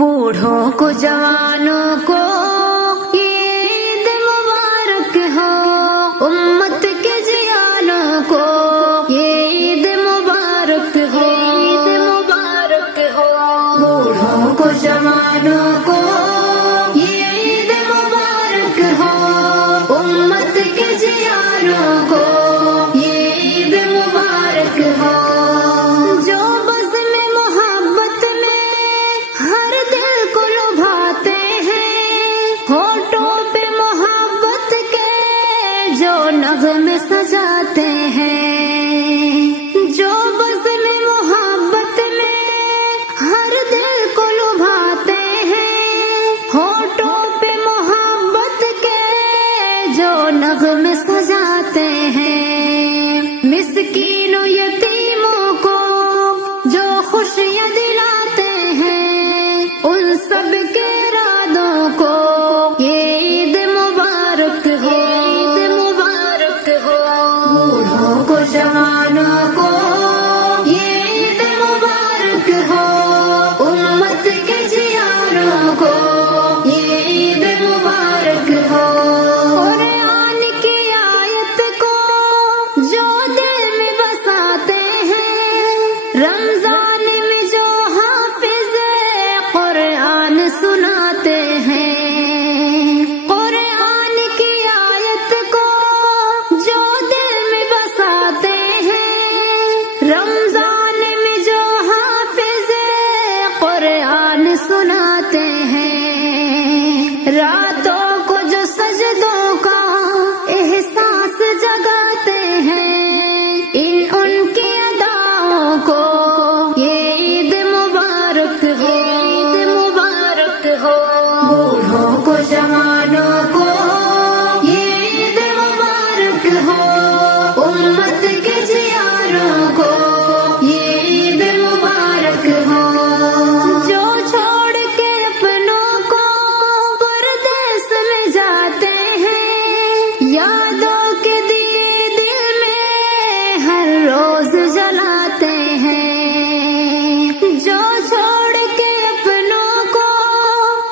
بوڑھوں کو جوانوں کو یہ عید مبارک ہو، امت کے جیانوں کو یہ عید مبارک ہو، عید مبارک ہو، بوڑھوں کو جوانوں کو یہ عید مبارک ہو، امت کے جیانوں کو یہ عید مبارک ہو۔ جو بزم محبت میں ہر دل کو لبھاتے ہیں، ہونٹوں پہ محبت کے جو نغمے سجاتے ہیں، جو بزم محبت میں ہر دل کو لبھاتے ہیں، ہونٹوں پہ محبت کے جو نغمے سجاتے ہیں، مسکین و یتیموں کو جو خوشیاں دلاتے ہیں، ان سب کے ارادوں کو یہ عید مبارک ہو، عید مبارک ہو، بوڑھوں کو جوانوں کو یہ عید مبارک ہو، امت کے جیانوں کو یہ عید مبارک ہو۔ قرآن کی آیت کو جو دل میں بساتے ہیں، رمضان میں جو حافظ قرآن سناتے ہیں، قرآن کی آیت کو جو دل میں بساتے ہیں، رمضان میں جو حافظ قرآن سناتے ہیں، راتوں کو جو سجدوں کا احساس جگاتے ہیں، ان کی اداؤں کو یہ عید مبارک ہو، عید مبارک ہو، بوڑھوں کو جوانوں کو یہ عید مبارک ہو، امت کے جیانوں کو یہ عید مبارک ہو۔ جو چھوڑ کے اپنوں کو پردیس میں جاتے ہیں، یادوں کے دیے دل میں ہر روز جلاتے ہیں، جو چھوڑ کے اپنوں کو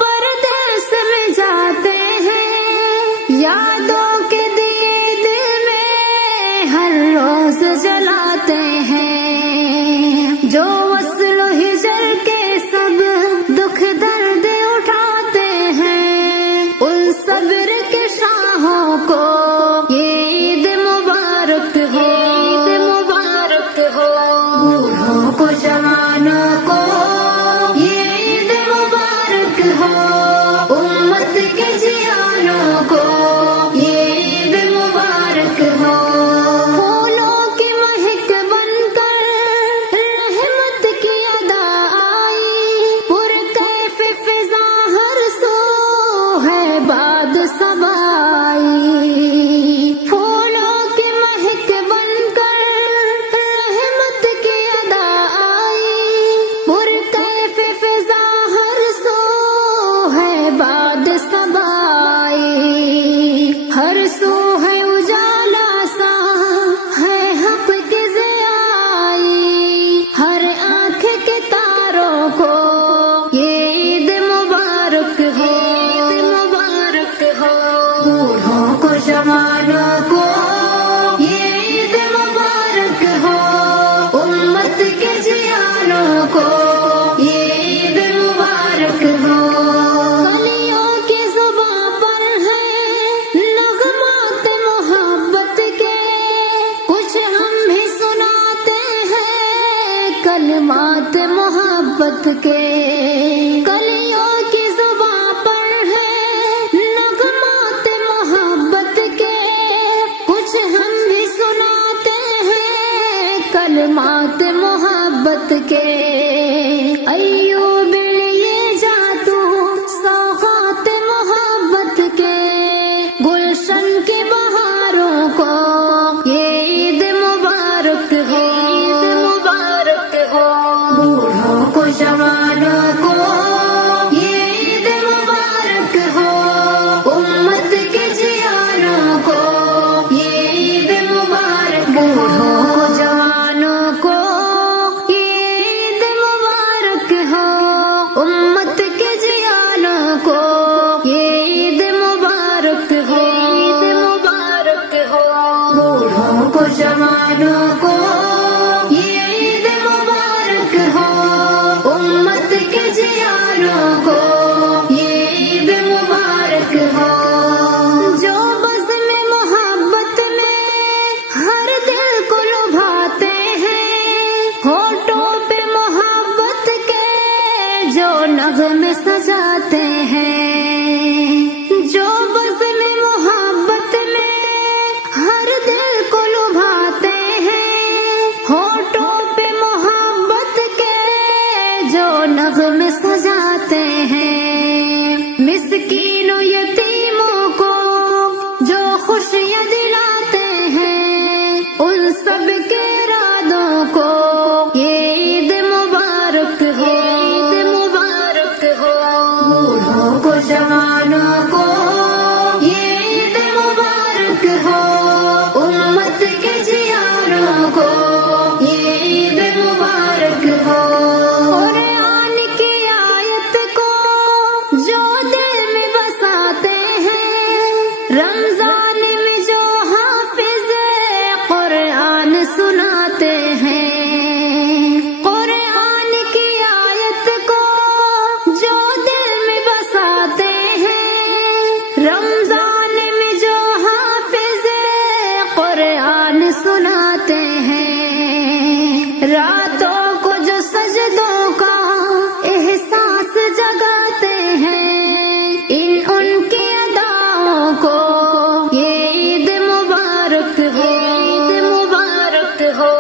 پردیس میں جاتے ہیں، یادوں کے دیے دل میں ہر روز جلاتے ہیں، جو وصل و ہجر کے سب دکھ درد اٹھاتے ہیں، ان صبر کے شاہوں کو یہ عید مبارک ہو، عید مبارک ہو، بوڑھوں کو جوانوں کو یہ عید مبارک ہو، امت کے جیانوں کو یہ عید مبارک ہو۔ پھولوں کی مہک بن کر رحمت کی ادا آئی، پرکیف فضا ہر سو ہے باد سبائی، پھولوں کی مہک بن کر رحمت کی ادا آئی، پرکیف فضا ہر سو ہے باد سبائی، ہر سو ہے اجالا سا ہے حق کی ضیائی، ہر آنکھ کے تاروں کو یہ عید مبارک ہو، عید مبارک ہو، بوڑھوں کو جوانوں کو یہ عید مبارک ہو، امت کے جیانوں کو یہ عید مبارک ہو۔ کلیوں کی زباں پر ہے نغمات محبت کے، کچھ ہم بھی سناتے ہیں کلمات محبت کے، کلیوں کی زباں پر ہے نغمات محبت کے، جوانوں کو یہ عید مبارک ہو، امت کے جیانوں کو یہ عید مبارک ہو۔ جو بزم محبت میں ہر دل کو لبھاتے ہیں، ہونٹوں پہ محبت کے جو نغمے سجاتے ہیں، جو بزم محبت میں ہر دل کو لبھاتے ہیں، ہونٹوں پہ محبت کے جو نغمے سجاتے ہیں، مسکین و یتیموں کو جو خوشیاں دلاتے ہیں، ان سب کے ارادوں کو یہ عید مبارک ہو، عید مبارک ہو۔ بوڑھوں کو جوانوں کو یہ عید مبارک ہو، امت کے جیانوں کو یہ عید مبارک ہو۔ قرآن کی آیت کو جو دل میں بساتے ہیں، رمضان میں جو حافظ قرآن سناتے ہیں، قرآن کی آیت کو جو دل میں بساتے ہیں، رمضان میں جو حافظ قرآن سناتے ہیں، راتوں کو جو سجدوں کا احساس جگاتے ہیں، ان کی اداؤں کو یہ عید مبارک ہو، عید مبارک ہو۔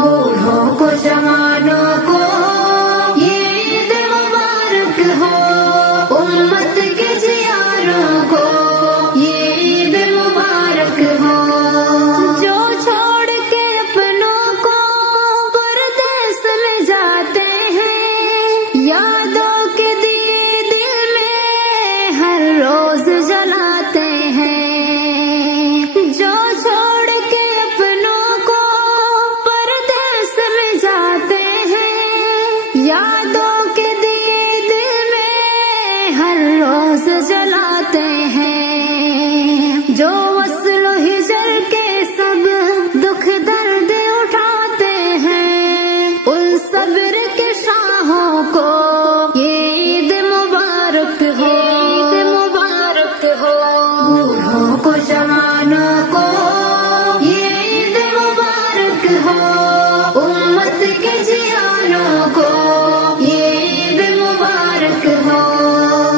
بوڑھوں کو جوانوں کو یہ عید مبارک ہو، امت کے جیانوں کو یہ عید مبارک ہو۔ جو چھوڑ کے اپنوں کو پردیس میں جاتے ہیں، یادوں کے دیے دل میں ہر روز جلاتے ہیں، جو چھوڑ کے اپنوں کو پردیس میں جاتے ہیں، یادوں کے دیے دل میں ہر روز جلاتے ہیں، جو وصل و ہجر کے سب دکھ درد اٹھاتے ہیں، ان صبر کے شاہوں کو یہ عید مبارک ہو، عید مبارک ہو۔ بوڑھوں کو جوانوں کو یہ عید مبارک ہو، امت کے جیانوں کو یہ عید مبارک ہو۔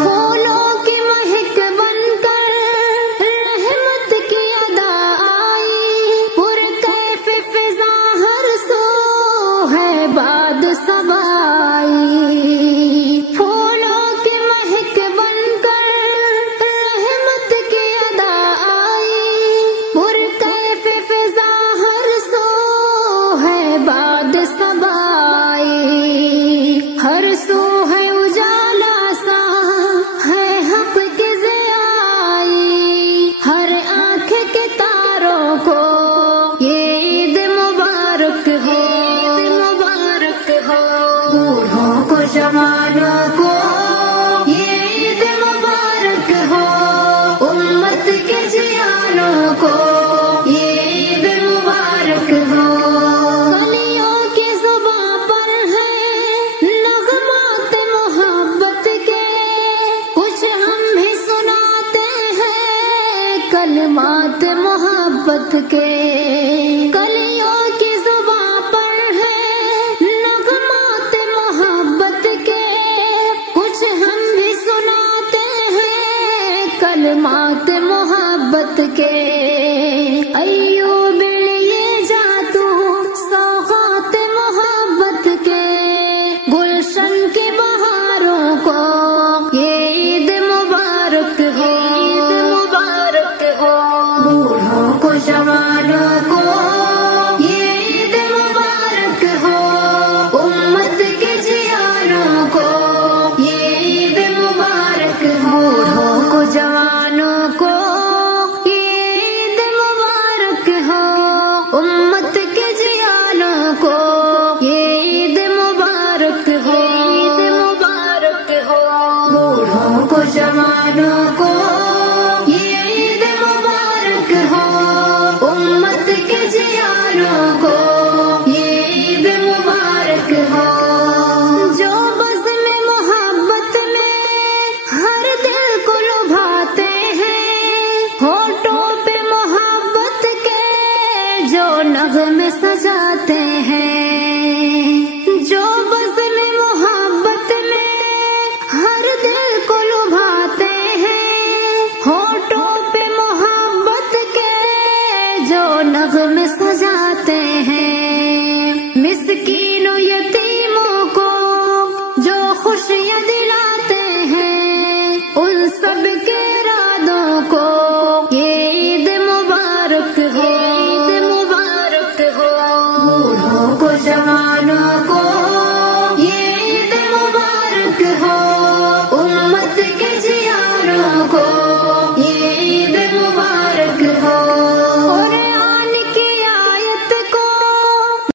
پھولوں کی مہک بن کر رحمت کی ادا آئی، پرکیف فضا ہر سو ہے باد سبائی، پھولوں کی مہک بن کر رحمت کی ادا آئی، پرکیف فضا ہر سو ہے باد سبائی، ہر سو ہے اجالا سا ہے حق کی ضیائی، ہر آنکھ کے تاروں کو یہ عید مبارک ہو، عید مبارک ہو۔ بوڑھوں کو جوانوں کو یہ عید مبارک ہو، امت کے جیانوں کو یہ عید مبارک ہو۔ کلیوں کی زباں پر ہے نغمات محبت کے، کچھ ہم بھی سناتے ہیں کلمات محبت کے، کلیوں کی زباں پر ہے نغمات محبت کے، کچھ ہم بھی سناتے ہیں کلمات محبت کے۔ ایوب لیے جا تو سوغات محبت کے، گلشن کی بہاروں کو یہ عید مبارک ہو، عید مبارک ہو۔ بوڑھوں کو جوانوں کو یہ عید مبارک ہو، امت کے جیانوں کو یہ عید مبارک ہو۔ بوڑھوں کو جوانوں کو یہ عید مبارک ہو، امت کے جیانوں کو یہ عید مبارک ہو، عید مبارک ہو۔ بوڑھوں کو جوانوں کو